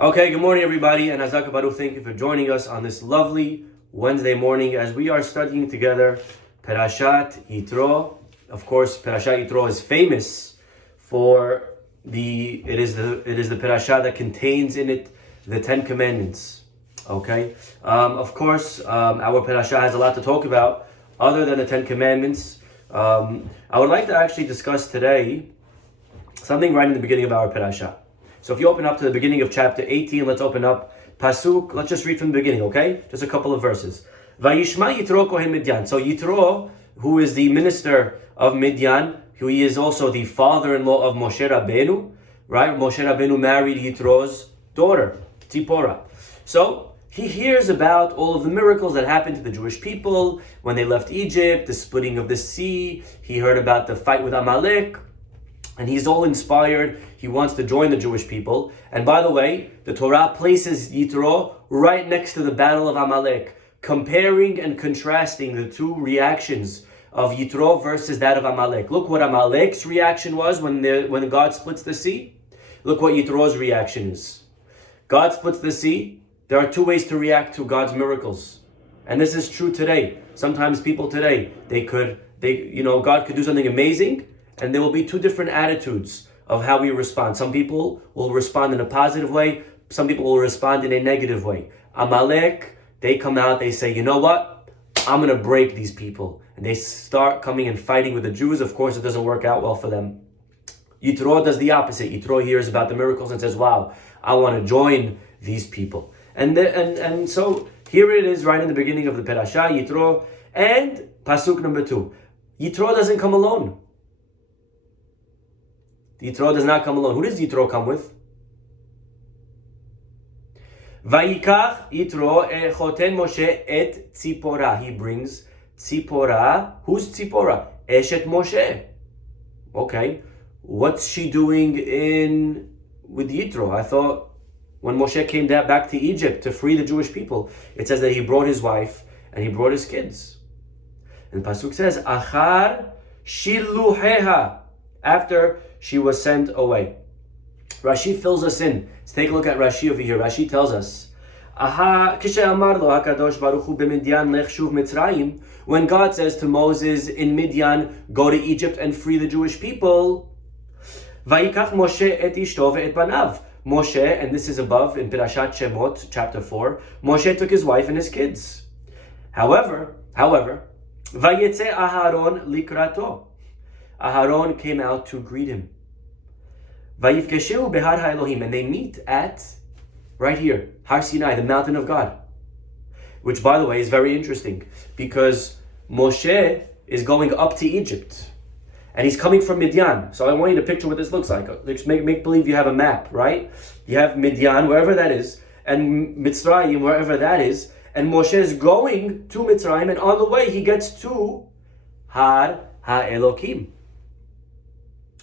Okay, good morning, everybody, and Hazak Baruch, thank you for joining us on this lovely Wednesday morning as we are studying together Parashat Yitro. Of course, Parashat Yitro is famous for it is the parasha that contains in it the Ten Commandments. Okay, of course, our parasha has a lot to talk about other than the Ten Commandments. I would like to actually discuss today something right in the beginning of our parasha. So if you open up to the beginning of chapter 18, let's open up Pasuk. Let's just read from the beginning, okay? Just a couple of verses. Vayishma Yitro Kohen Midyan. So Yitro, who is the minister of Midyan, who he is also the father-in-law of Moshe Rabbeinu, right? Moshe Rabbeinu married Yitro's daughter, Tzipora. So he hears about all of the miracles that happened to the Jewish people when they left Egypt, the splitting of the sea. He heard about the fight with Amalek. And he's all inspired. He wants to join the Jewish people. And by the way, the Torah places Yitro right next to the battle of Amalek, comparing and contrasting the two reactions of Yitro versus that of Amalek. Look what Amalek's reaction was when God splits the sea. Look what Yitro's reaction is. God splits the sea. There are two ways to react to God's miracles. And this is true today. Sometimes people today, God could do something amazing, and there will be two different attitudes of how we respond. Some people will respond in a positive way. Some people will respond in a negative way. Amalek, they come out, they say, you know what? I'm going to break these people. And they start coming and fighting with the Jews. Of course, it doesn't work out well for them. Yitro does the opposite. Yitro hears about the miracles and says, wow, I want to join these people. And so here it is right in the beginning of the Parasha, Yitro, and Pasuk number 2. Yitro doesn't come alone. Yitro does not come alone. Who does Yitro come with? Vayikach Yitro choten Moshe et Tzipora. He brings Tzipora. Who's Tzipora? Eshet Moshe. Okay. What's she doing with Yitro? I thought when Moshe came back to Egypt to free the Jewish people, it says that he brought his wife and he brought his kids. And Pasuk says, Achar shiluheha. After she was sent away. Rashi fills us in. Let's take a look at Rashi over here. Rashi tells us, when God says to Moses in Midian, go to Egypt and free the Jewish people, Moshe, and this is above in Parashat Shemot, chapter 4, Moshe took his wife and his kids. However, Vayetze Aharon likrato. Aharon came out to greet him. Vayifkesheu behar ha'Elohim, and they meet at, right here, Har Sinai, the mountain of God. Which, by the way, is very interesting, because Moshe is going up to Egypt, and he's coming from Midian. So I want you to picture what this looks like. Just make believe you have a map, right? You have Midian, wherever that is, and Mitzrayim, wherever that is, and Moshe is going to Mitzrayim, and on the way he gets to Har ha'Elohim.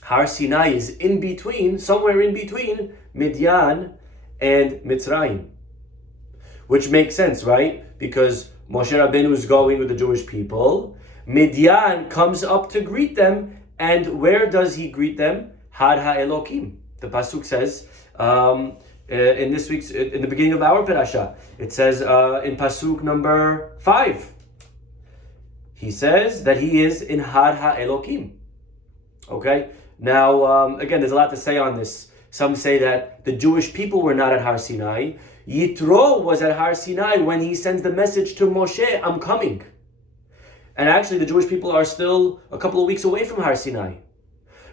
Har Sinai is in between, somewhere in between Midian and Mitzrayim. Which makes sense, right? Because Moshe Rabbeinu is going with the Jewish people. Midian comes up to greet them. And where does he greet them? Har ha'Elohim. The Pasuk says, in the beginning of our parasha, it says in Pasuk number 5, he says that he is in Har ha'Elohim. Okay? Now, again, there's a lot to say on this. Some say that the Jewish people were not at Har Sinai. Yitro was at Har Sinai when he sends the message to Moshe, I'm coming. And actually, the Jewish people are still a couple of weeks away from Har Sinai.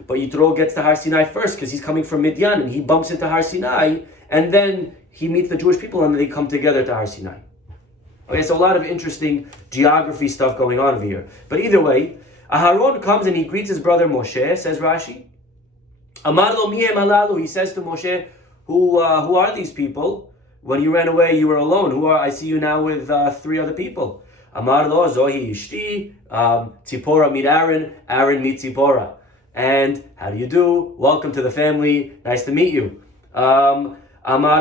But Yitro gets to Har Sinai first because he's coming from Midian and he bumps into Har Sinai and then he meets the Jewish people and they come together to Har Sinai. Okay, so a lot of interesting geography stuff going on over here. But either way, Aharon comes and he greets his brother Moshe, says Rashi. Amar lo mihem alalu, he says to Moshe, who are these people? When you ran away, you were alone. I see you now with 3 other people. Amar lo zohi ishti, Tzipora meet Aaron meet Tzipora. And how do you do? Welcome to the family. Nice to meet you. Amar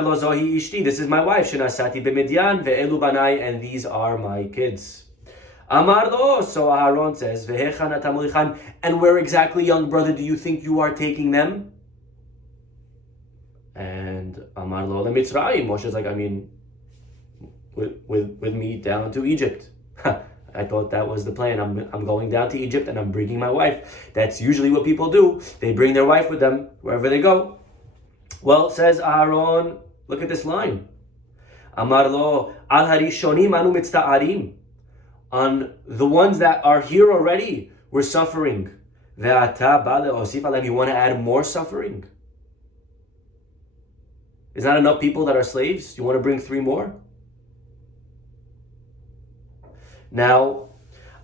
lo zohi ishti, this is my wife. Shenasati b'Midian ve'elu banai, and these are my kids. Amar lo, so Aharon says, Vehechan atamulichan, and where exactly, young brother, do you think you are taking them? And Amar lo leMitzrayim. Moshe's like, I mean, with me down to Egypt. I thought that was the plan. I'm going down to Egypt and I'm bringing my wife. That's usually what people do. They bring their wife with them wherever they go. Well, says Aaron, look at this line. Amar lo al harishonim anu mitzta'arim. On the ones that are here already, we're suffering. Ve'ata ba le'osif aleim. You want to add more suffering? Is not enough people that are slaves? You want to bring 3 more? Now,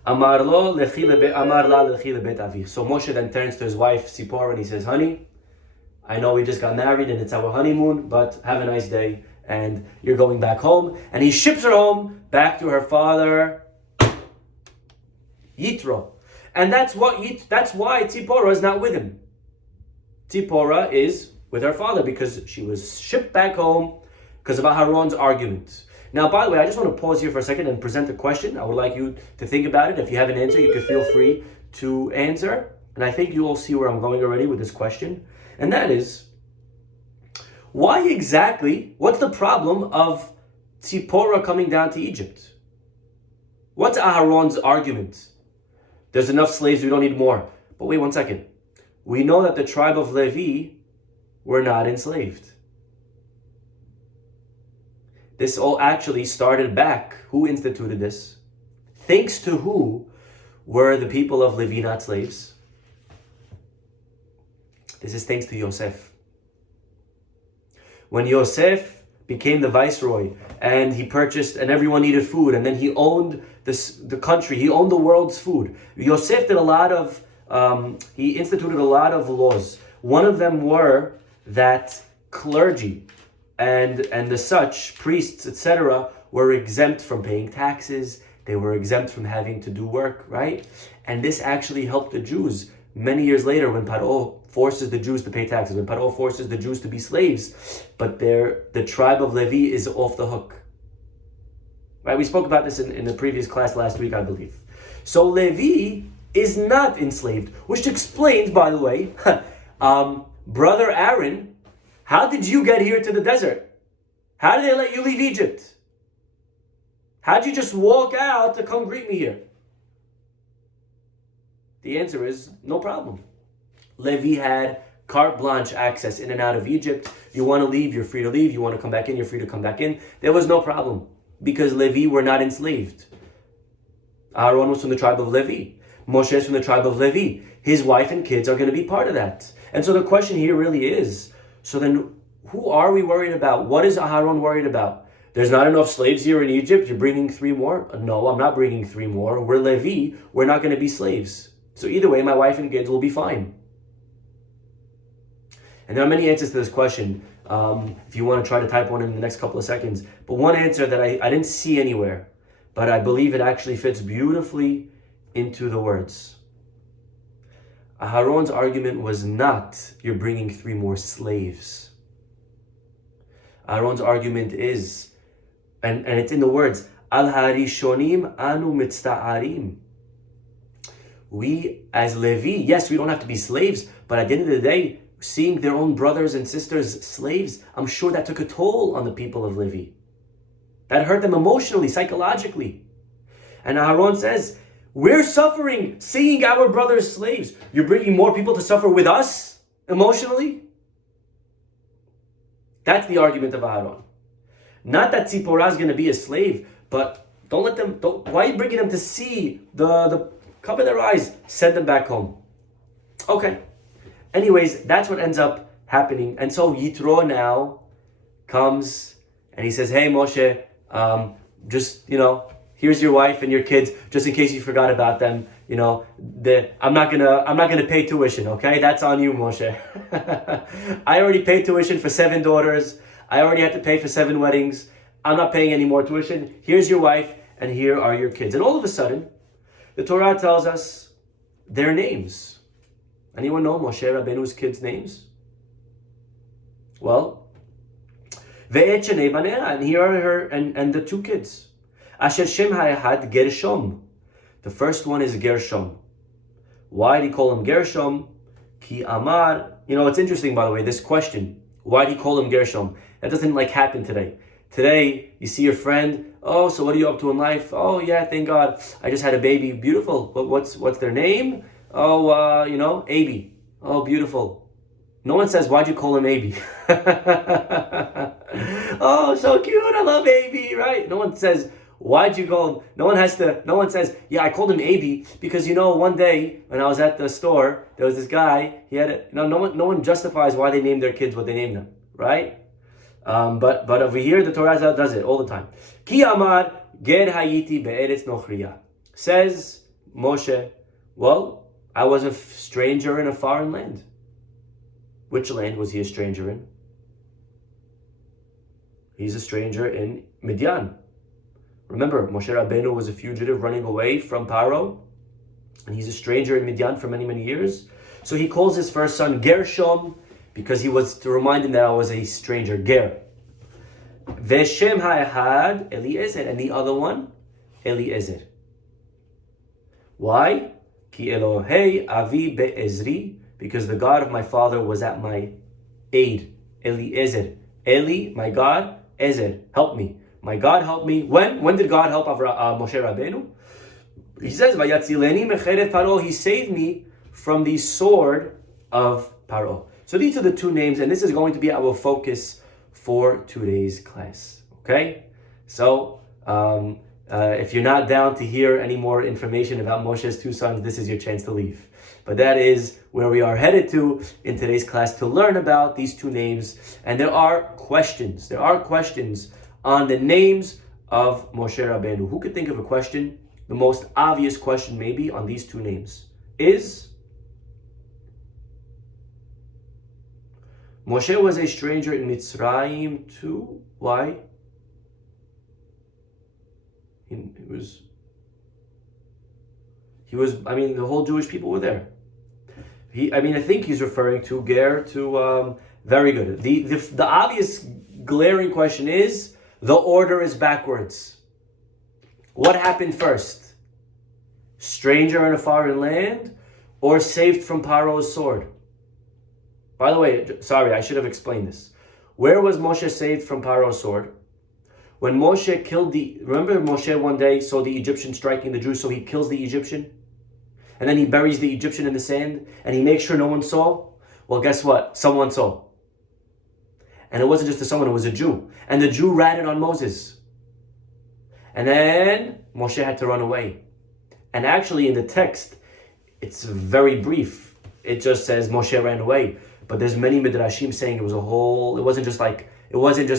Amar lo lechi Amar la lechi lebet avi. So Moshe then turns to his wife Sipporah and he says, honey, I know we just got married and it's our honeymoon, but have a nice day and you're going back home. And he ships her home back to her father Yitro. And that's why Tzipporah is not with him. Tzipporah is with her father because she was shipped back home because of Aharon's argument. Now, by the way, I just want to pause here for a second and present a question. I would like you to think about it. If you have an answer, you can feel free to answer. And I think you all see where I'm going already with this question. And that is, why exactly, what's the problem of Tzipporah coming down to Egypt? What's Aharon's argument? There's enough slaves, we don't need more. But wait 1 second. We know that the tribe of Levi were not enslaved. This all actually started back. Who instituted this? Thanks to who were the people of Levi not slaves? This is thanks to Yosef. When Yosef became the viceroy and he purchased and everyone needed food and then he owned the country, he owned the world's food. Yosef did he instituted a lot of laws. One of them were that clergy and the such, priests, etc., were exempt from paying taxes. They were exempt from having to do work, right? And this actually helped the Jews many years later when Paro forces the Jews to pay taxes, when Paro forces the Jews to be slaves, but the tribe of Levi is off the hook. Right? We spoke about this in the previous class last week, I believe. So Levi is not enslaved, which explains, by the way, Brother Aaron, how did you get here to the desert? How did they let you leave Egypt? How did you just walk out to come greet me here? The answer is no problem. Levi had carte blanche access in and out of Egypt. You want to leave, you're free to leave. You want to come back in, you're free to come back in. There was no problem because Levi were not enslaved. Aaron was from the tribe of Levi. Moshe is from the tribe of Levi. His wife and kids are going to be part of that. And so the question here really is, so then who are we worried about? What is Aharon worried about? There's not enough slaves here in Egypt. You're bringing 3 more? No, I'm not bringing 3 more. We're Levi. We're not going to be slaves. So either way, my wife and kids will be fine. And there are many answers to this question. If you want to try to type one in the next couple of seconds. But one answer that I didn't see anywhere, but I believe it actually fits beautifully into the words. Aharon's argument was not, you're bringing 3 more slaves. Aharon's argument is, and it's in the words, Al harishonim anu mitzta'arim. We as Levi, yes, we don't have to be slaves, but at the end of the day, seeing their own brothers and sisters slaves, I'm sure that took a toll on the people of Levi. That hurt them emotionally, psychologically. And Aharon says, we're suffering seeing our brothers slaves. You're bringing more people to suffer with us emotionally? That's the argument of Aharon. Not that Tzipporah is going to be a slave, but why are you bringing them to see the cover their eyes, send them back home? Okay. Anyways, that's what ends up happening. And so Yitro now comes and he says, hey Moshe, here's your wife and your kids, just in case you forgot about them. I'm not gonna pay tuition, okay? That's on you, Moshe. I already paid tuition for 7 daughters. I already had to pay for 7 weddings. I'm not paying any more tuition. Here's your wife, and here are your kids. And all of a sudden, the Torah tells us their names. Anyone know Moshe Rabbeinu's kids' names? Well, Ve'et Shnei Banea, and here are her and the 2 kids. Asher Shem Ha'ehad Gershom. The first one is Gershom. Why do you call him Gershom? Ki Amar. It's interesting, by the way, this question. Why did he call him Gershom? That doesn't happen today. Today, you see your friend, oh, so what are you up to in life? Oh, yeah, thank God. I just had a baby. Beautiful. What's their name? Oh, Abi. Oh, beautiful. No one says, why'd you call him Abi? Oh, so cute. I love Abi, right? No one says, why'd you call him? No one says, yeah, I called him Abi because, one day when I was at the store, there was this guy, no one justifies why they named their kids what they named them, right? But over here, the Torah does it all the time. Ki amar ger hayiti be'eretz nochriya. Says Moshe, well, I was a stranger in a foreign land. Which land was he a stranger in? He's a stranger in Midian. Remember, Moshe Rabbeinu was a fugitive running away from Paro, and he's a stranger in Midian for many, many years. So he calls his first son Gershom, because he was to remind him that I was a stranger, Ger. Veshem ha'ehad Eliezer, and the other one, Eliezer. Why? Ki Elohei avi be'ezri, because the God of my father was at my aid. Eliezer. Eli, my God. Ezer, help me. My God helped me. When did God help Moshe Rabbeinu? He says, Vayatzileni mecheret Paro. He saved me from the sword of Paro. So these are the two names, and this is going to be our focus for today's class. Okay? So, if you're not down to hear any more information about Moshe's two sons, this is your chance to leave. But that is where we are headed to in today's class, to learn about these two names. And there are questions. There are questions on the names of Moshe Rabbeinu. Who could think of a question? The most obvious question maybe on these two names is, Moshe was a stranger in Mitzrayim too. Why? The whole Jewish people were there. I think he's referring to Ger, very good. The obvious glaring question is, the order is backwards. What happened first? Stranger in a foreign land, or saved from Paro's sword? By the way, sorry, I should have explained this. Where was Moshe saved from Paro's sword? When Moshe remember Moshe one day saw the Egyptian striking the Jews, so he kills the Egyptian? And then he buries the Egyptian in the sand, and he makes sure no one saw? Well, guess what? Someone saw. And it wasn't just someone, it was a Jew. And the Jew ratted on Moses. And then Moshe had to run away. And actually in the text, it's very brief. It just says Moshe ran away. But there's many midrashim saying it wasn't just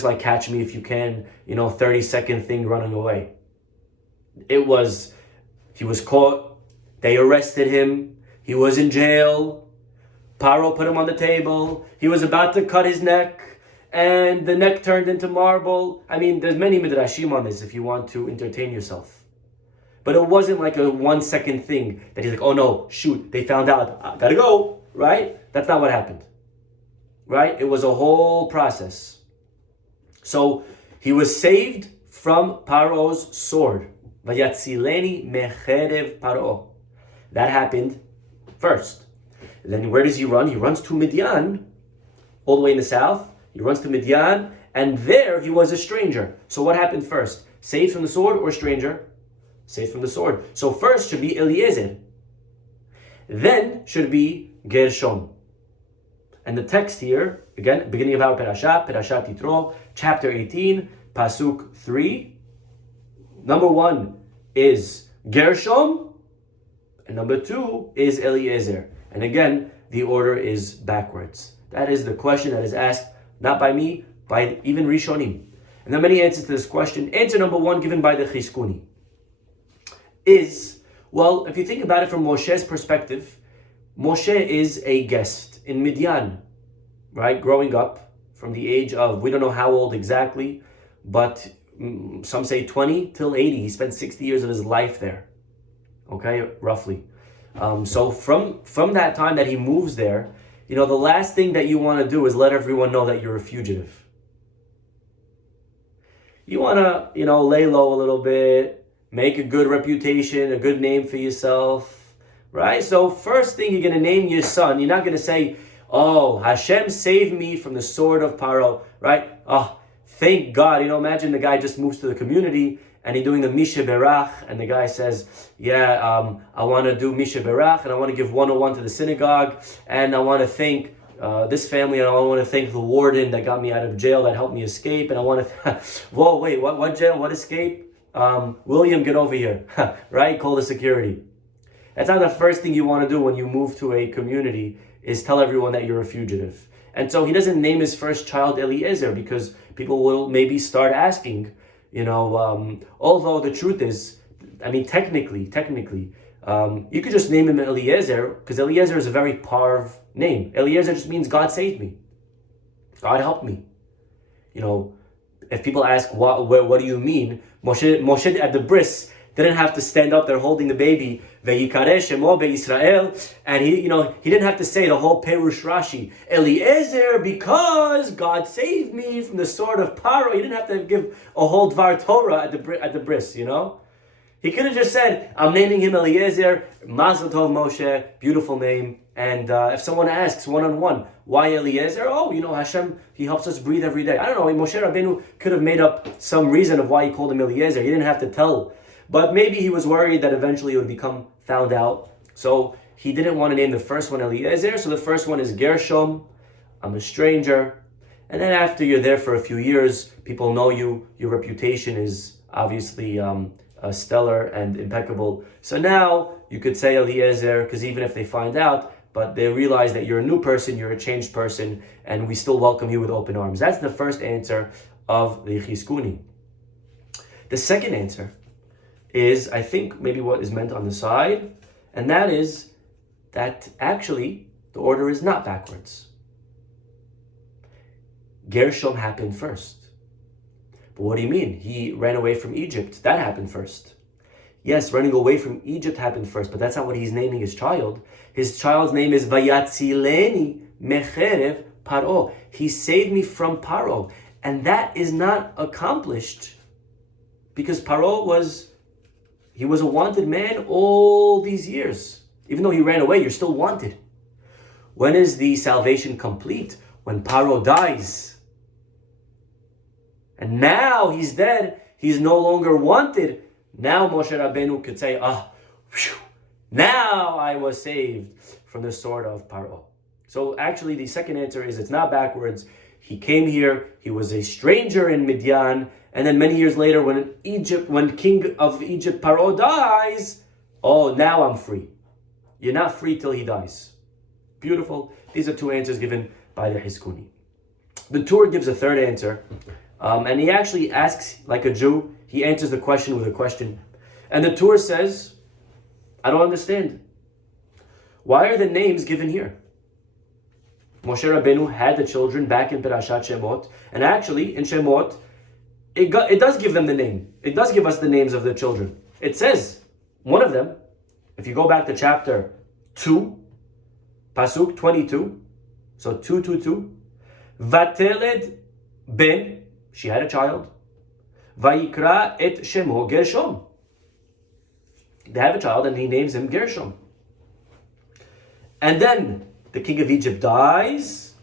like catch me if you can, 30-second thing running away. He was caught, they arrested him, he was in jail, Paro put him on the table, he was about to cut his neck, and the neck turned into marble. There's many midrashim on this if you want to entertain yourself. But it wasn't like a 1 second thing that he's like, oh no, shoot, they found out, I gotta go, right? That's not what happened, right? It was a whole process. So he was saved from Paro's sword. Vayatzileni mecherev Paro. That happened first. And then where does he run? He runs to Midian, all the way in the south. He runs to Midian, and there he was a stranger. So what happened first? Saved from the sword or stranger? Saved from the sword. So first should be Eliezer. Then should be Gershom. And the text here, again, beginning of our Perashat Yitro, chapter 18, Pasuk 3. Number 1 is Gershom, and number 2 is Eliezer. And again, the order is backwards. That is the question that is asked, not by me, by even Rishonim. And there are many answers to this question. Answer number 1, given by the Chizkuni, is, well, if you think about it from Moshe's perspective, Moshe is a guest in Midian, right? Growing up from the age of, we don't know how old exactly, but some say 20 till 80. He spent 60 years of his life there, okay, roughly. So from that time that he moves there, the last thing that you want to do is let everyone know that you're a fugitive. You want to, lay low a little bit, make a good reputation, a good name for yourself, right? So first thing, you're going to name your son. You're not going to say, Oh, Hashem saved me from the sword of Paro, right? Oh, thank God. Imagine the guy just moves to the community and he's doing the Misha Berach, and the guy says, yeah, I want to do Misha Berach, and I want to give 101 to the synagogue, and I want to thank this family, and I want to thank the warden that got me out of jail, that helped me escape, and I want to, whoa, wait, what jail, what escape? William, get over here, right? Call the security. That's not the first thing you want to do when you move to a community, is tell everyone that you're a fugitive. And so he doesn't name his first child Eliezer, because people will maybe start asking, although the truth is, technically, you could just name him Eliezer, because Eliezer is a very parv name. Eliezer just means God saved me. God helped me. If people ask, what do you mean? Moshe at the bris didn't have to stand up there holding the baby, Ve'yikareh Shemo Be'Yisrael, and he didn't have to say the whole Perush Rashi, Eliezer, because God saved me from the sword of Paro. He didn't have to give a whole Dvar Torah at the bris, He could have just said, I'm naming him Eliezer, Mazel Tov Moshe, beautiful name. And if someone asks one-on-one, why Eliezer? Oh, Hashem, he helps us breathe every day. I don't know, Moshe Rabbeinu could have made up some reason of why he called him Eliezer. He didn't have to tell. But maybe he was worried that eventually it would become found out. So he didn't want to name the first one Eliezer. So the first one is Gershom, I'm a stranger. And then after you're there for a few years, people know you, your reputation is obviously stellar and impeccable. So now you could say Eliezer, because even if they find out, but they realize that you're a new person, you're a changed person, and we still welcome you with open arms. That's the first answer of the Chizkuni. The second answer is, I think, maybe what is meant on the side, and that is that actually the order is not backwards. Gershom happened first. But what do you mean? He ran away from Egypt. That happened first. Yes, running away from Egypt happened first, but that's not what he's naming his child. His child's name is Vayatzileni Mecherev Paro. He saved me from Paro. And that is not accomplished because Paro was a wanted man all these years. Even though he ran away, you're still wanted. When is the salvation complete? When Paro dies. And now he's dead. He's no longer wanted. Now Moshe Rabbeinu could say, now I was saved from the sword of Paro. So actually the second answer is it's not backwards. He came here, he was a stranger in Midian, and then many years later when king of Egypt Paro dies, now I'm free. You're not free till he dies. Beautiful. These are two answers given by the Chizkuni. The Tur gives a third answer, and he actually asks like a Jew. He answers the question with a question. And the Tur says, I don't understand. Why are the names given here? Moshe Rabbeinu had the children back in Parashat Shemot, and actually in Shemot, it does give them the name. It does give us the names of the children. It says, one of them, if you go back to chapter 2, Pasuk 22, so 222, Vateled ben, she had a child, Vayikra et Shemo Gershom. They have a child and he names him Gershom. And then the king of Egypt dies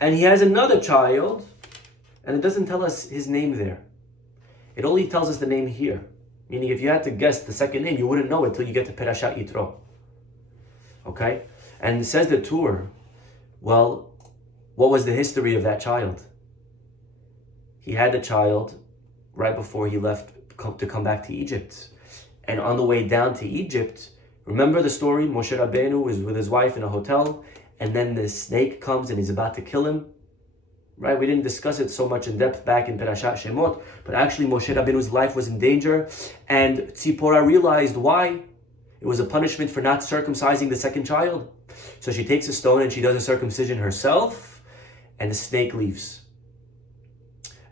and he has another child, and it doesn't tell us his name there. It only tells us the name here. Meaning if you had to guess the second name, you wouldn't know it till you get to Parashat Yitro. Okay? And it says the Tur, well, what was the history of that child? He had a child right before he left to come back to Egypt. And on the way down to Egypt, remember the story? Moshe Rabbeinu was with his wife in a hotel, and then the snake comes and he's about to kill him. Right? We didn't discuss it so much in depth back in Parashat Shemot, but actually Moshe Rabbeinu's life was in danger, and Tzipora realized why. It was a punishment for not circumcising the second child. So she takes a stone and she does a circumcision herself, and the snake leaves.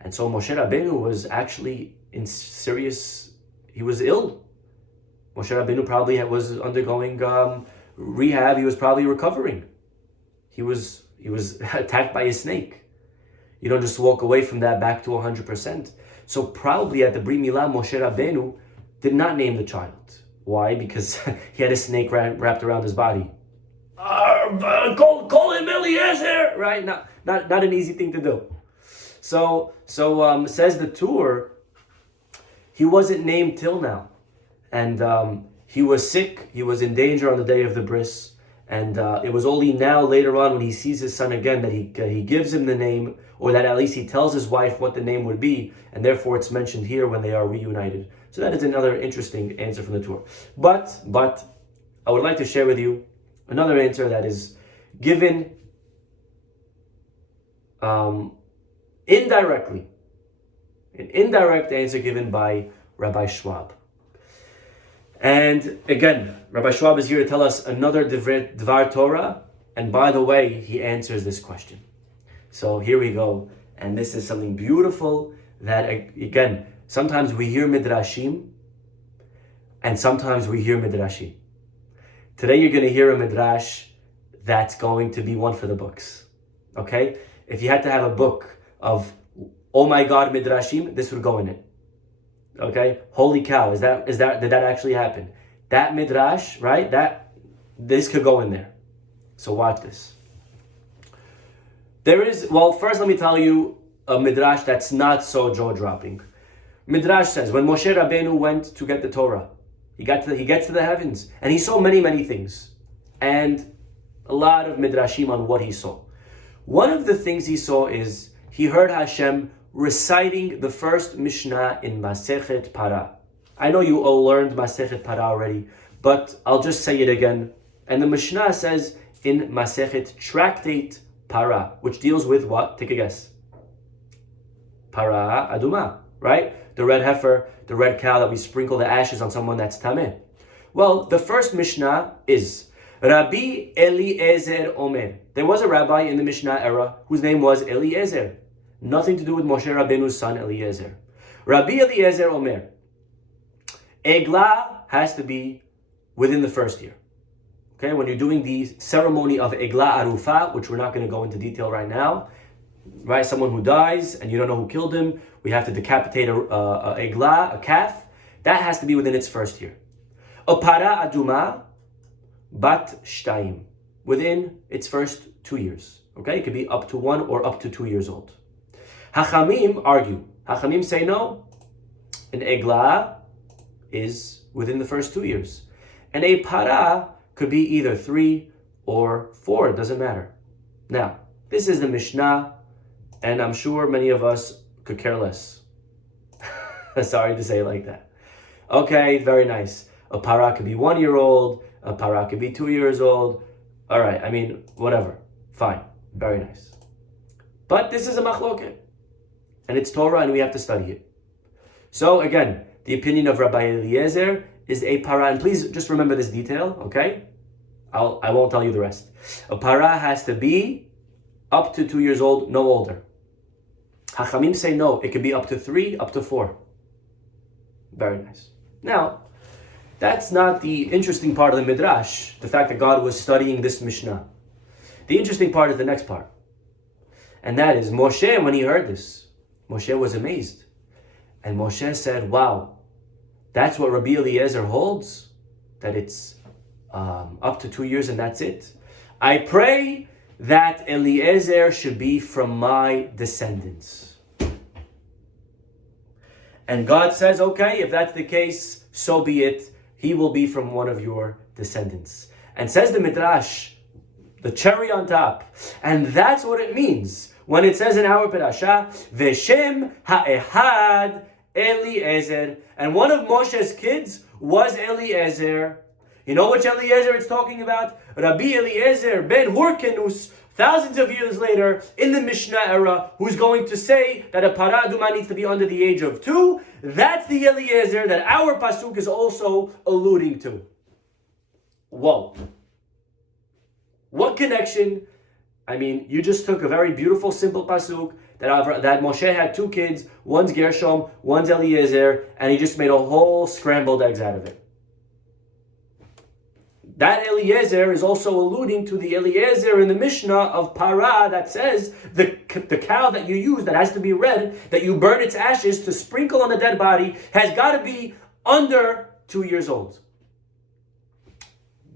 And so Moshe Rabbeinu was actually in serious, he was ill. Moshe Rabbeinu probably was undergoing rehab, he was probably recovering. He was attacked by a snake. You don't just walk away from that back to 100%. So probably at the Brit Milah, Moshe Rabbeinu did not name the child. Why? Because he had a snake wrapped around his body. Call him Eliezer, right? Not an easy thing to do. So says the Tur, he wasn't named till now. And he was sick, he was in danger on the day of the bris. And it was only now, later on, when he sees his son again, that he gives him the name, or that at least he tells his wife what the name would be, and therefore it's mentioned here when they are reunited. So that is another interesting answer from the Torah. But I would like to share with you another answer that is given indirectly, an indirect answer given by Rabbi Schwab. And again, Rabbi Schwab is here to tell us another Dvar Torah, and by the way, he answers this question. So here we go, and this is something beautiful that, again, sometimes we hear Midrashim, and sometimes we hear Midrashim. Today you're going to hear a Midrash that's going to be one for the books, okay? If you had to have a book of, oh my God, Midrashim, this would go in it. Okay, holy cow! Did that actually happen? That midrash, right? This could go in there. So watch this. First let me tell you a midrash that's not so jaw-dropping. Midrash says when Moshe Rabbeinu went to get the Torah, he gets to the heavens and he saw many things, and a lot of midrashim on what he saw. One of the things he saw is he heard Hashem reciting the first Mishnah in Masechet Para. I know you all learned Masechet Para already, but I'll just say it again. And the Mishnah says in Masechet Tractate Para, which deals with what? Take a guess. Para Aduma, right? The red heifer, the red cow that we sprinkle the ashes on someone that's tameh. Well, the first Mishnah is Rabbi Eliezer Omer. There was a rabbi in the Mishnah era whose name was Eliezer. Nothing to do with Moshe Rabbeinu's son Eliezer. Rabbi Eliezer Omer, Eglah has to be within the first year. Okay, when you're doing the ceremony of Eglah Arufa, which we're not going to go into detail right now, right? Someone who dies and you don't know who killed him, we have to decapitate a Eglah, a calf. That has to be within its first year. A Para Aduma, Bat Shtayim, within its first 2 years. Okay, it could be up to 1 or up to 2 years old. Hachamim argue. Hachamim say no. An eglah is within the first 2 years. And a para could be either 3 or 4. It doesn't matter. Now, this is the Mishnah, and I'm sure many of us could care less. Sorry to say it like that. Okay, very nice. A para could be 1 year old. A para could be 2 years old. All right, I mean, whatever. Fine. Very nice. But this is a machloket. And it's Torah, and we have to study it. So again, the opinion of Rabbi Eliezer is a para, and please just remember this detail, okay? I won't tell you the rest. A para has to be up to 2 years old, no older. Hachamim say no, it could be up to 3, up to 4. Very nice. Now, that's not the interesting part of the Midrash, the fact that God was studying this Mishnah. The interesting part is the next part. And that is Moshe, when he heard this, Moshe was amazed. And Moshe said, wow, that's what Rabbi Eliezer holds? That it's up to 2 years and that's it? I pray that Eliezer should be from my descendants. And God says, okay, if that's the case, so be it. He will be from one of your descendants. And says the Midrash, the cherry on top. And that's what it means when it says in our parasha, Veshem ha'ehad Eliezer. And one of Moshe's kids was Eliezer. You know which Eliezer it's talking about? Rabbi Eliezer ben Hurkenus, thousands of years later in the Mishnah era, who's going to say that a para aduma needs to be under the age of 2. That's the Eliezer that our pasuk is also alluding to. Whoa. What connection? I mean, you just took a very beautiful, simple pasuk that Moshe had 2 kids, one's Gershom, one's Eliezer, and he just made a whole scrambled eggs out of it. That Eliezer is also alluding to the Eliezer in the Mishnah of Para that says the cow that you use that has to be red, that you burn its ashes to sprinkle on the dead body, has got to be under 2 years old.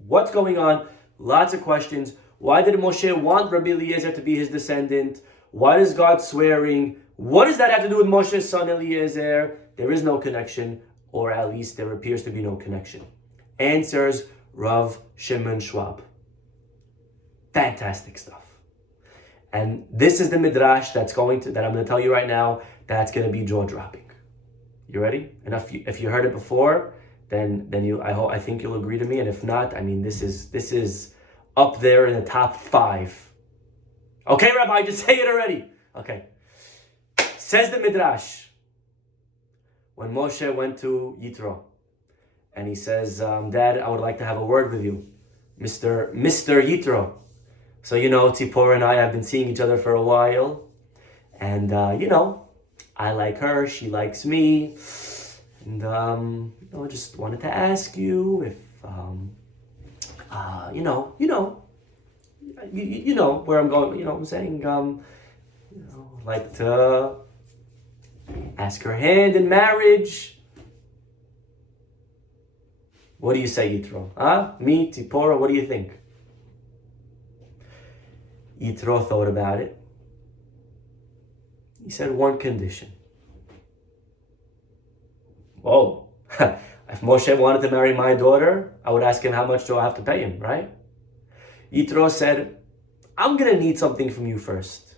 What's going on? Lots of questions. Why did Moshe want Rabbi Eliezer to be his descendant? Why is God swearing? What does that have to do with Moshe's son Eliezer? There is no connection, or at least there appears to be no connection. Answers Rav Shimon Schwab. Fantastic stuff. And this is the midrash that I'm going to tell you right now, that's going to be jaw-dropping. You ready? And if you heard it before, then I think you'll agree to me. And if not, I mean, this is up there in the top 5. Okay, Rabbi, just say it already. Okay. Says the midrash, when Moshe went to Yitro, and he says, Dad, I would like to have a word with you, Mr. Yitro. So, Tzipora and I have been seeing each other for a while. And, I like her, she likes me. And, I just wanted to ask you if, you know where I'm going, you know what I'm saying? I'd like to ask her hand in marriage. What do you say, Yitro? Me, Tzipora, what do you think? Yitro thought about it. He said, one condition. Whoa. If Moshe wanted to marry my daughter, I would ask him how much do I have to pay him, right? Yitro said, I'm going to need something from you first.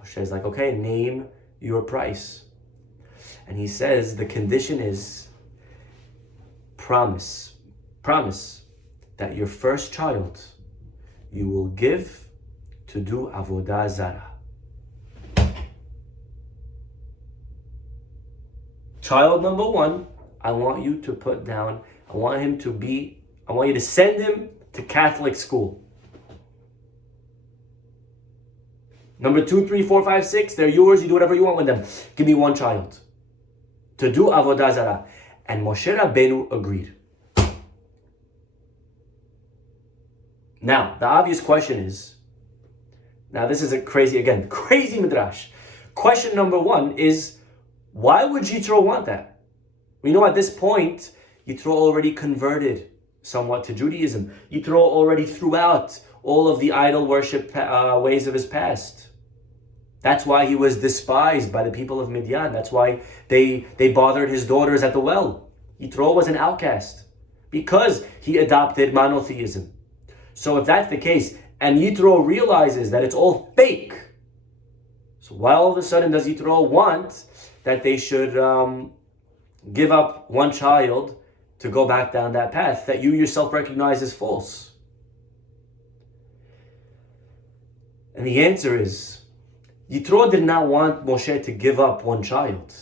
Moshe's like, okay, name your price. And he says, the condition is promise that your first child you will give to do avodah zarah. Child number 1, I want you to put down, I want you to send him to Catholic school. Number 2, 3, 4, 5, 6, they're yours, you do whatever you want with them. Give me one child to do avodah zarah. And Moshe Rabbeinu agreed. Now, the obvious question is, now this is crazy midrash. Question number 1 is, why would Yitro want that? We know at this point, Yitro already converted somewhat to Judaism. Yitro already threw out all of the idol worship ways of his past. That's why he was despised by the people of Midian. That's why they bothered his daughters at the well. Yitro was an outcast because he adopted monotheism. So if that's the case, and Yitro realizes that it's all fake, so why all of a sudden does Yitro want that they should give up one child to go back down that path that you yourself recognize as false? And the answer is, Yitro did not want Moshe to give up one child.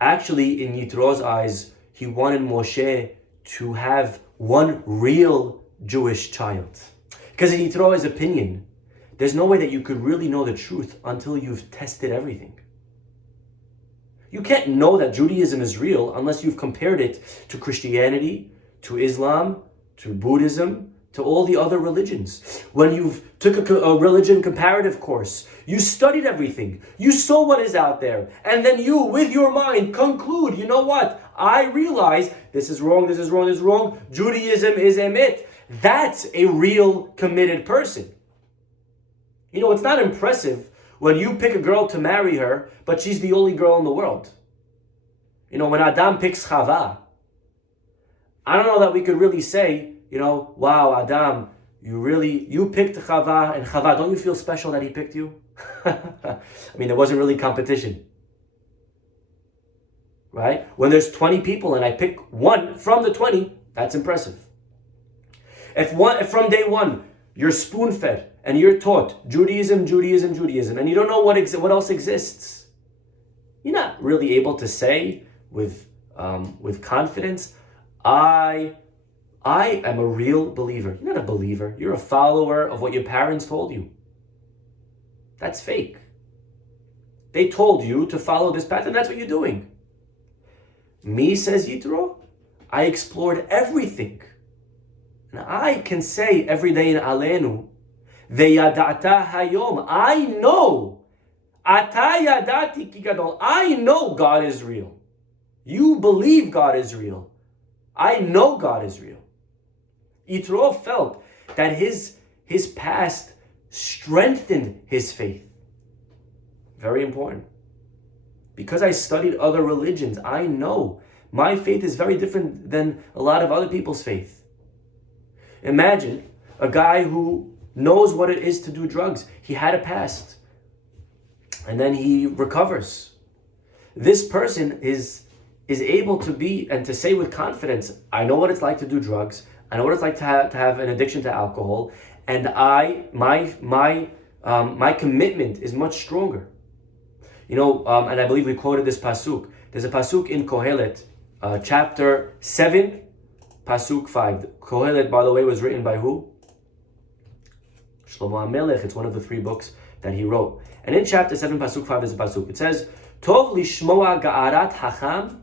Actually, in Yitro's eyes, he wanted Moshe to have one real Jewish child. Because in Yitro's opinion, there's no way that you could really know the truth until you've tested everything. You can't know that Judaism is real unless you've compared it to Christianity, to Islam, to Buddhism, to all the other religions. When you've took a religion comparative course, you studied everything, you saw what is out there, and then you, with your mind, conclude, you know what? I realize this is wrong, this is wrong, this is wrong. Judaism is emet. That's a real committed person. It's not impressive when you pick a girl to marry her, but she's the only girl in the world. When Adam picks Chava, I don't know that we could really say, wow, Adam, you picked Chava, and Chava, don't you feel special that he picked you? There wasn't really competition. Right? When there's 20 people and I pick one from the 20, that's impressive. If from day one, you're spoon-fed and you're taught Judaism, and you don't know what else exists, you're not really able to say with confidence, I am a real believer. You're not a believer. You're a follower of what your parents told you. That's fake. They told you to follow this path, and that's what you're doing. Me, says Yitro, I explored everything. And I can say every day in Aleinu, Veyadata hayom, I know. Ata yadati ki gadol, I know God is real. You believe God is real. I know God is real. Yitro felt that his his past strengthened his faith. Very important. Because I studied other religions, I know my faith is very different than a lot of other people's faith. Imagine a guy who knows what it is to do drugs. He had a past, and then he recovers. This person is able to be and to say with confidence, I know what it's like to do drugs. I know what it's like to have an addiction to alcohol, and my commitment is much stronger. And I believe we quoted this pasuk. There's a pasuk in Kohelet, chapter 7, pasuk 5. Kohelet, by the way, was written by who? Shlomo HaMelech. It's one of the 3 books that he wrote. And in chapter 7, pasuk 5 is a pasuk. It says, Tov lishmoa ga'arat hacham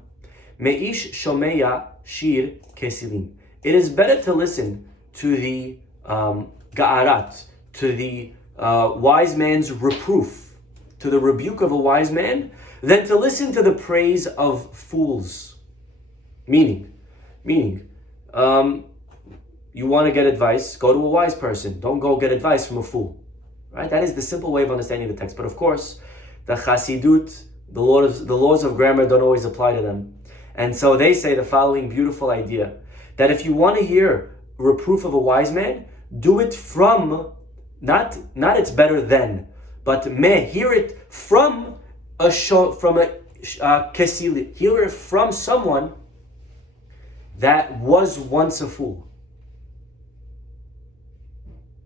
me'ish shomeya shir kesilim. It is better to listen to the ga'arat, to the wise man's reproof, to the rebuke of a wise man, than to listen to the praise of fools. Meaning, you want to get advice, go to a wise person. Don't go get advice from a fool. Right? That is the simple way of understanding the text. But of course, the Chassidut, the laws of grammar don't always apply to them. And so they say the following beautiful idea, that if you want to hear reproof of a wise man, do it from, not it's better than, but hear it from kesili, hear it from someone that was once a fool.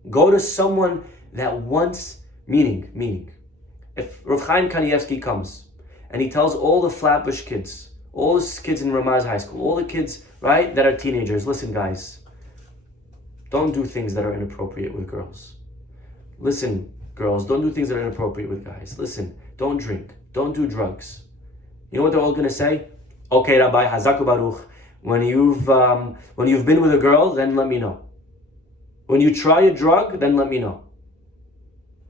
Go to someone that once, meaning, if Rav Chaim Kanievsky comes and he tells all the Flatbush kids, all the kids in Ramaz High School, all the kids, right, that are teenagers, listen guys, don't do things that are inappropriate with girls. Listen, girls, don't do things that are inappropriate with guys. Listen, don't drink, don't do drugs. You know what they're all going to say? Okay, Rabbi, Hazaku Baruch. When you've been with a girl, then let me know. When you try a drug, then let me know.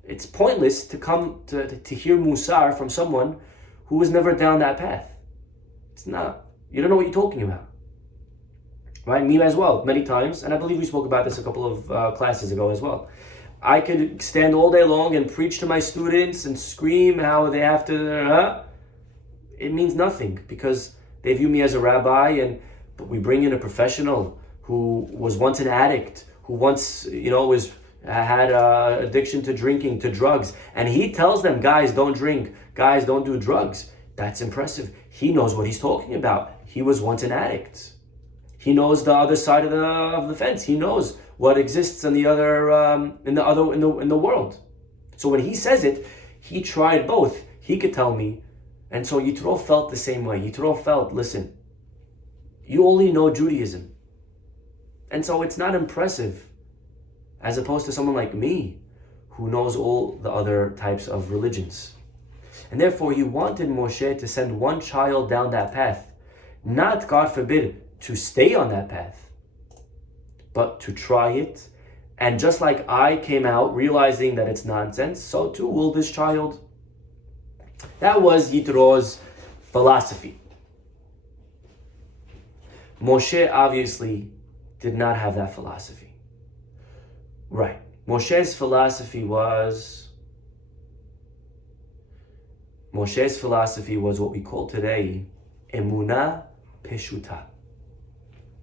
It's pointless to come to hear Musar from someone who was never down that path. It's not. You don't know what you're talking about. Right? Me as well, many times, and I believe we spoke about this a couple of classes ago as well. I could stand all day long and preach to my students and scream how they have to. It means nothing because they view me as a rabbi, but we bring in a professional who was once an addict, who once had addiction to drinking, to drugs, and he tells them, guys, don't drink, guys, don't do drugs. That's impressive. He knows what he's talking about. He was once an addict. He knows the other side of the fence. He knows what exists in the other in the world. So when he says it, he tried both. He could tell me, and so Yitro felt the same way. Yitro felt, listen, you only know Judaism, and so it's not impressive, as opposed to someone like me, who knows all the other types of religions. And therefore, he wanted Moshe to send one child down that path, not, God forbid, to stay on that path, but to try it. And just like I came out realizing that it's nonsense, so too will this child. That was Yitro's philosophy. Moshe obviously did not have that philosophy. Right. Moshe's philosophy was what we call today Emunah Peshuta.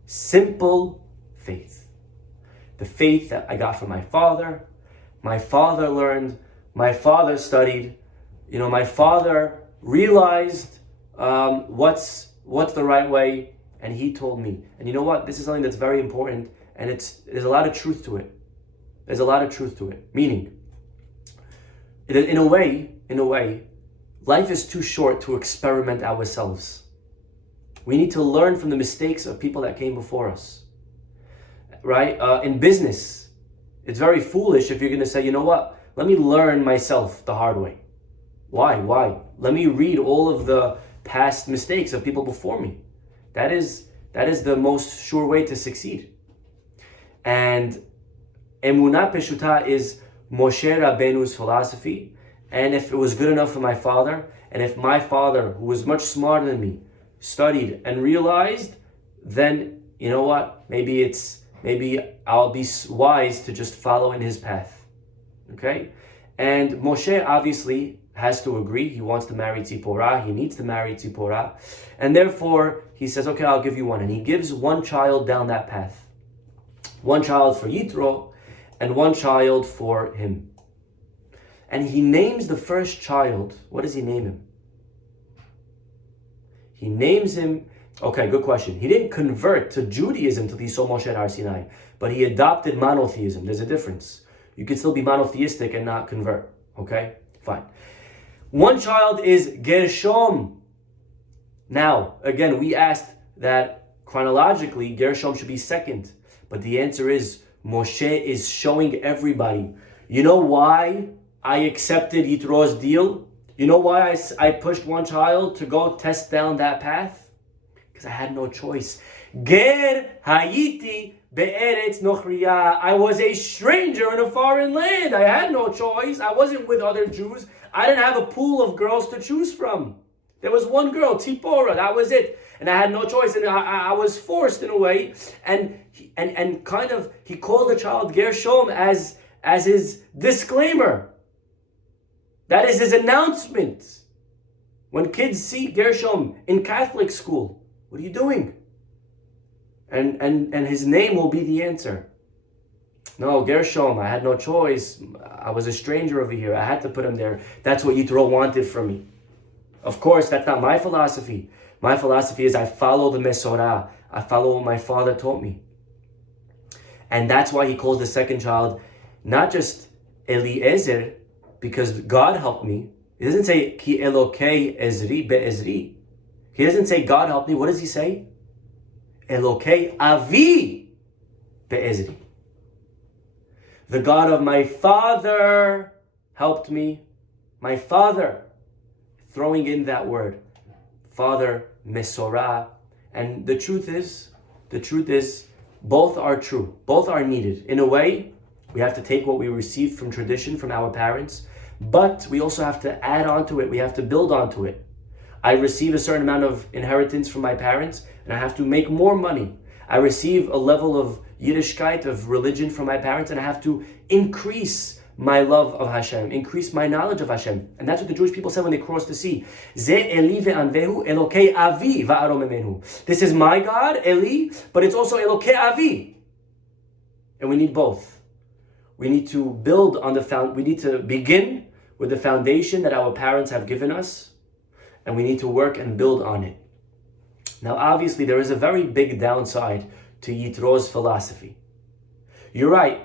Simple faith. The faith that I got from my father. My father learned. My father studied. My father realized what's the right way, and he told me. And you know what? This is something that's very important, and there's a lot of truth to it. There's a lot of truth to it. Meaning, in a way, life is too short to experiment ourselves. We need to learn from the mistakes of people that came before us. Right? In business, it's very foolish if you're going to say, you know what? Let me learn myself the hard way. Why? Let me read all of the past mistakes of people before me. That is the most sure way to succeed. And Emunah Peshuta is Moshe Rabbeinu's philosophy. And if it was good enough for my father, and if my father, who was much smarter than me, studied and realized, then you know what? Maybe it's maybe I'll be wise to just follow in his path. Okay? And Moshe obviously has to agree. He wants to marry Tzipporah. He needs to marry Tzipporah. And therefore, he says, okay, I'll give you one. And he gives one child down that path. One child for Yitro and one child for him. And he names the first child. What does he name him? He names him, okay, good question. He didn't convert to Judaism until he saw Moshe at Har Sinai, but he adopted monotheism. There's a difference. You can still be monotheistic and not convert. Okay, fine. One child is Gershom. Now, again, we asked that chronologically Gershom should be second, but the answer is Moshe is showing everybody. You know why I accepted Yitro's deal? You know why I pushed one child to go test down that path? Because I had no choice. Ger hayiti be'eretz nochriya. I was a stranger in a foreign land. I had no choice. I wasn't with other Jews. I didn't have a pool of girls to choose from. There was one girl, Tzipporah, that was it. And I had no choice, and I was forced in a way. And kind of, he called the child Gershom as his disclaimer. That is his announcement. When kids see Gershom in Catholic school, what are you doing? And his name will be the answer. No, Gershom, I had no choice. I was a stranger over here. I had to put him there. That's what Yitro wanted from me. Of course, that's not my philosophy. My philosophy is I follow the Mesorah. I follow what my father taught me. And that's why he calls the second child not just Eliezer, because God helped me. He doesn't say Ki Elokei Ezri be'ezri. He doesn't say God helped me. What does he say? Elokei Avi be'ezri. The God of my father helped me. My father, throwing in that word, father, Mesorah. And the truth is, both are true. Both are needed. In a way, we have to take what we received from tradition from our parents, but we also have to add on to it. We have to build onto it. I receive a certain amount of inheritance from my parents, and I have to make more money. I receive a level of Yiddishkeit, of religion from my parents, and I have to increase my love of Hashem, increase my knowledge of Hashem. And that's what the Jewish people said when they crossed the sea. Ze Eli ve'anvehu Elokei Avi va'arom emenu. This is my God, Eli, but it's also Elokei Avi. And we need both. We need to build on we need to begin with the foundation that our parents have given us, and we need to work and build on it. Now, obviously, there is a very big downside to Yitro's philosophy. You're right.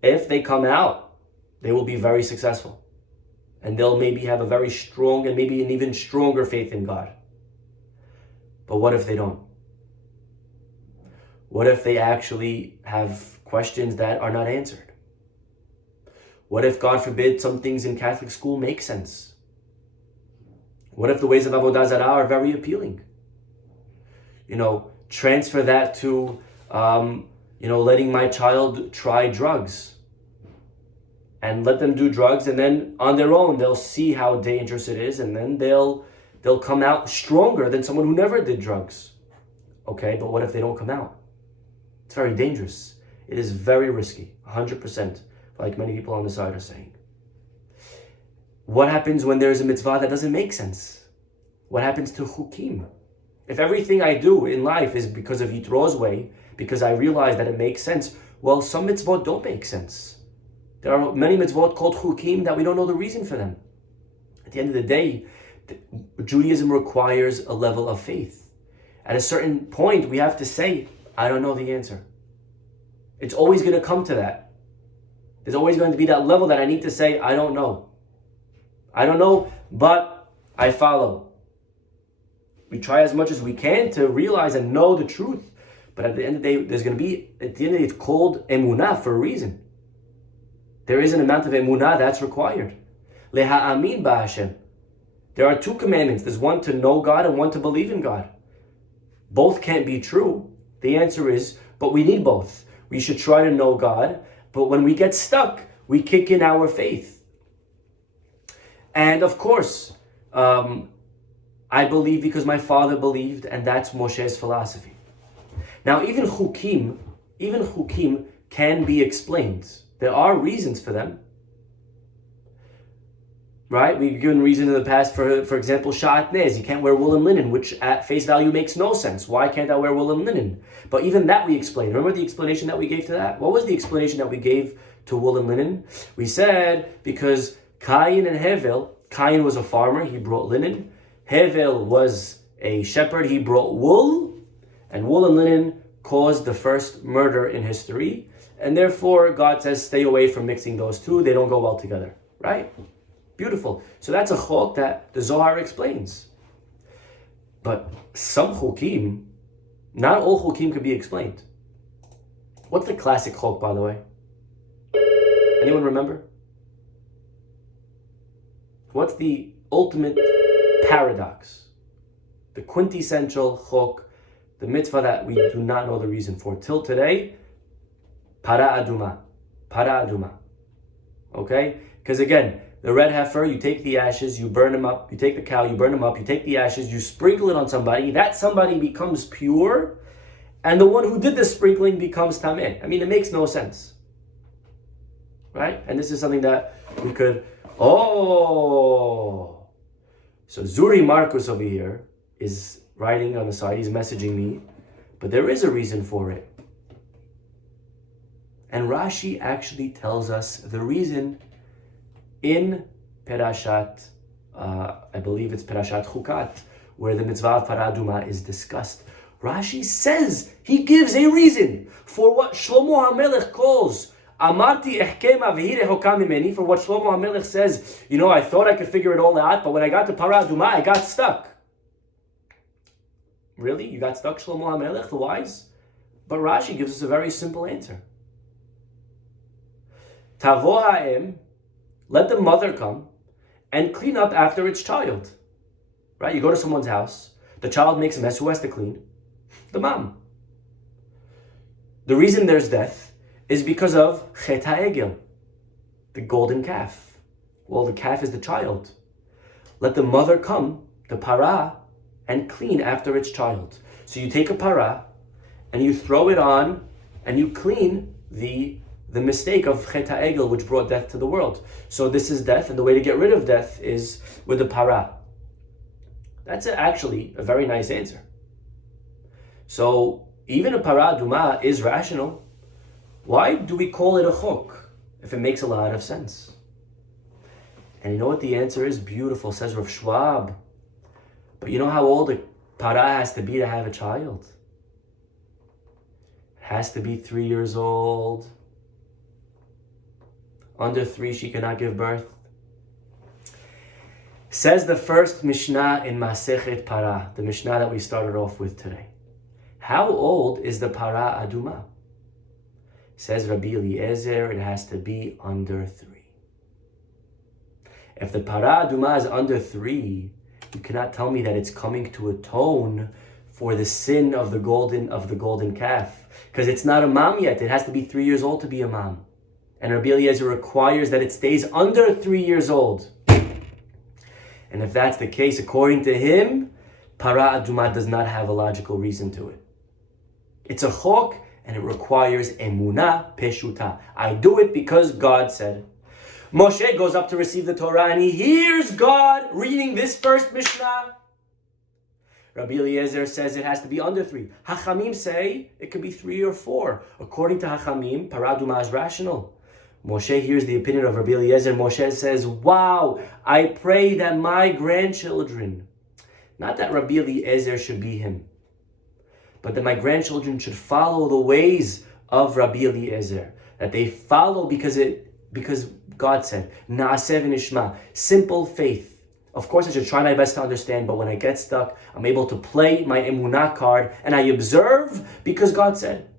If they come out, they will be very successful. And they'll maybe have a very strong and maybe an even stronger faith in God. But what if they don't? What if they actually have questions that are not answered? What if, God forbid, some things in Catholic school make sense? What if the ways of Avodah Zarah are very appealing? Transfer that to, letting my child try drugs. And let them do drugs, and then on their own, they'll see how dangerous it is, and then they'll come out stronger than someone who never did drugs. Okay, but what if they don't come out? It's very dangerous. It is very risky, 100%, like many people on the side are saying. What happens when there's a mitzvah that doesn't make sense? What happens to chukim? If everything I do in life is because of Yitro's way, because I realize that it makes sense, well, some mitzvot don't make sense. There are many mitzvot called chukim that we don't know the reason for them. At the end of the day, Judaism requires a level of faith. At a certain point, we have to say, I don't know the answer. It's always going to come to that. There's always going to be that level that I need to say, I don't know. I don't know, but I follow. We try as much as we can to realize and know the truth. But at the end of the day, it's called emunah for a reason. There is an amount of emunah that's required. Leha'amin ba'Hashem. There are two commandments. There's one to know God and one to believe in God. Both can't be true. The answer is, but we need both. We should try to know God, but when we get stuck, we kick in our faith. And of course, I believe because my father believed, and that's Moshe's philosophy. Now, even chukim can be explained. There are reasons for them. Right? We've given reasons in the past for example, sha'atnez. You can't wear wool and linen, which at face value makes no sense. Why can't I wear wool and linen? But even that we explained. Remember the explanation that we gave to that? What was the explanation that we gave to wool and linen? We said because Cain and Hevel, Cain was a farmer, he brought linen. Hevel was a shepherd, he brought wool. And wool and linen caused the first murder in history. And therefore, God says, stay away from mixing those two. They don't go well together. Right? Beautiful. So that's a chok that the Zohar explains. But some chokim, not all chokim can be explained. What's the classic chok, by the way? Anyone remember? What's the ultimate paradox? The quintessential chok, the mitzvah that we do not know the reason for. Till today, para aduma. Para aduma. Okay? Because again, the red heifer, you take the ashes, you burn them up. You take the cow, you burn them up. You take the ashes, you sprinkle it on somebody. That somebody becomes pure, and the one who did the sprinkling becomes tameh. I mean, it makes no sense. Right? And this is something that we could... So Zuri Marcus over here is writing on the side. He's messaging me. But there is a reason for it. And Rashi actually tells us the reason in Perashat, I believe it's Perashat Chukat, where the mitzvah of Para Aduma is discussed. Rashi says, he gives a reason for what Shlomo HaMelech calls Amarti Ehkema V'hi Rehoka Mimeni, for what Shlomo HaMelech says, I thought I could figure it all out, but when I got to Para Aduma, I got stuck. Really? You got stuck, Shlomo HaMelech, the wise? But Rashi gives us a very simple answer. Tavo ha'em, let the mother come and clean up after its child. Right? You go to someone's house, the child makes a mess, who has to clean? The mom. The reason there's death is because of chet ha'egel, the golden calf. Well, the calf is the child. Let the mother come, the para, and clean after its child. So you take a para and you throw it on and you clean the mistake of chet ha'egel, which brought death to the world. So this is death, and the way to get rid of death is with the para. That's actually a very nice answer. So even a para aduma is rational. Why do we call it a chok if it makes a lot of sense? And you know what the answer is? Beautiful, says Rav Schwab. But you know how old a para has to be to have a child? It has to be 3 years old. Under 3, she cannot give birth. Says the first Mishnah in Masechet Para, the Mishnah that we started off with today. How old is the Para Aduma? Says Rabbi Eliezer, it has to be under 3. If the Para Aduma is under 3, you cannot tell me that it's coming to atone for the sin of the golden calf. Because it's not a mom yet. It has to be 3 years old to be a mom. And Rabbi Eliezer requires that it stays under 3 years old. And if that's the case, according to him, Para Aduma does not have a logical reason to it. It's a chok, and it requires emunah peshuta. I do it because God said. Moshe goes up to receive the Torah, and he hears God reading this first Mishnah. Rabbi Eliezer says it has to be under 3. Hachamim say it could be 3 or 4. According to Hachamim, Para Aduma is rational. Moshe hears the opinion of Rabbi Eliezer. Moshe says, wow, I pray that my grandchildren, not that Rabbi Eliezer should be him, but that my grandchildren should follow the ways of Rabbi Eliezer. That they follow because God said, Na'aseh v'nishma, simple faith. Of course, I should try my best to understand, but when I get stuck, I'm able to play my emunah card, and I observe because God said.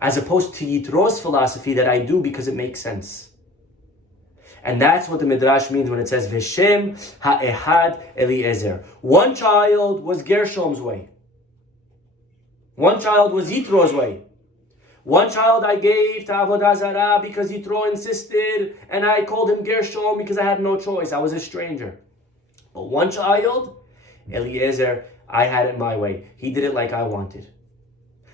As opposed to Yitro's philosophy that I do because it makes sense. And that's what the Midrash means when it says, Veshem ha'ehad Eliezer. One child was Gershom's way. One child was Yitro's way. One child I gave to Avodah Zarah because Yitro insisted, and I called him Gershom because I had no choice. I was a stranger. But one child, Eliezer, I had it my way. He did it like I wanted.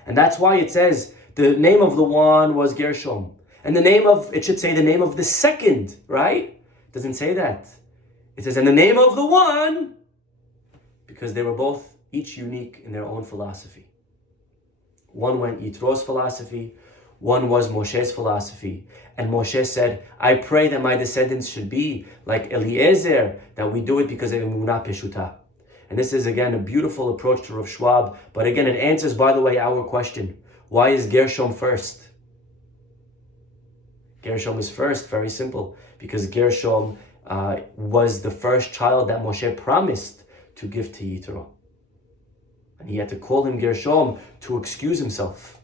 And that's why it says the name of the one was Gershom. And it should say the name of the second, right? It doesn't say that. It says, in the name of the one, because they were both each unique in their own philosophy. One went Yitro's philosophy, one was Moshe's philosophy. And Moshe said, I pray that my descendants should be like Eliezer, that we do it because of Emunah Peshuta. And this is, again, a beautiful approach to Rav Schwab. But again, it answers, by the way, our question. Why is Gershom first? Gershom is first, very simple. Because Gershom was the first child that Moshe promised to give to Yitro. And he had to call him Gershom to excuse himself.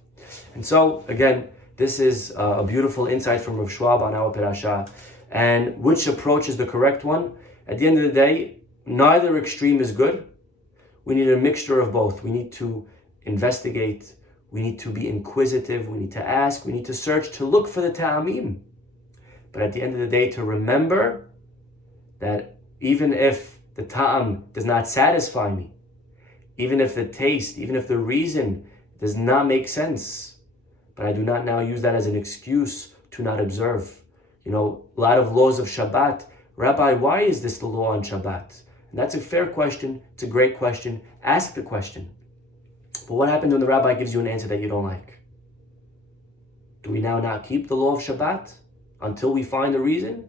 And so, again, this is a beautiful insight from Rav Schwab on our parasha. And which approach is the correct one? At the end of the day, neither extreme is good. We need a mixture of both. We need to investigate. We need to be inquisitive. We need to ask. We need to search, to look for the ta'amim. But at the end of the day, to remember that even if the ta'am does not satisfy me, even if the taste, even if the reason does not make sense, but I do not now use that as an excuse to not observe. A lot of laws of Shabbat. Rabbi, why is this the law on Shabbat? And that's a fair question. It's a great question. Ask the question. But what happens when the rabbi gives you an answer that you don't like? Do we now not keep the law of Shabbat until we find a reason?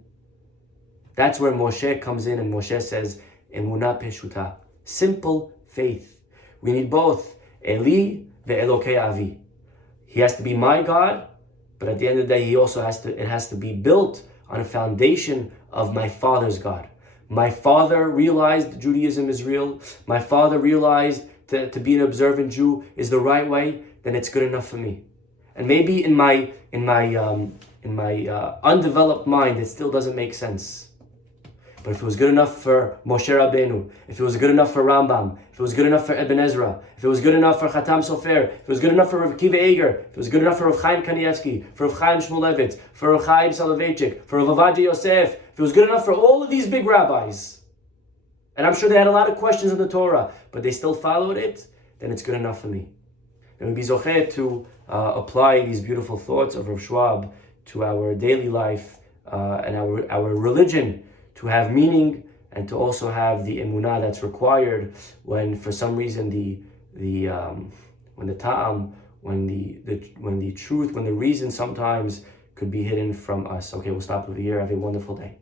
That's where Moshe comes in, and Moshe says, Emunah Peshuta. Simple faith. We need both. Eli ve'elokei avi. He has to be my God, but at the end of the day, it has to be built on a foundation of my father's God. My father realized Judaism is real. My father realized to be an observant Jew is the right way. Then it's good enough for me. And maybe in my undeveloped mind, it still doesn't make sense. But if it was good enough for Moshe Rabbeinu, if it was good enough for Rambam, if it was good enough for Ibn Ezra, if it was good enough for Chatam Sofer, if it was good enough for Rav Kiva Eger, if it was good enough for Rav Chaim Kanievsky, for Rav Chaim Shmulevitz, for Rav Chaim Soloveitchik, for Rav Ovadia Yosef, if it was good enough for all of these big rabbis, and I'm sure they had a lot of questions in the Torah, but they still followed it, then it's good enough for me. And we'd be zocheh to apply these beautiful thoughts of Rav Schwab to our daily life and our religion, to have meaning and to also have the emunah that's required when, for some reason, when the ta'am, when the truth, when the reason sometimes could be hidden from us. Okay, we'll stop over here. Have a wonderful day.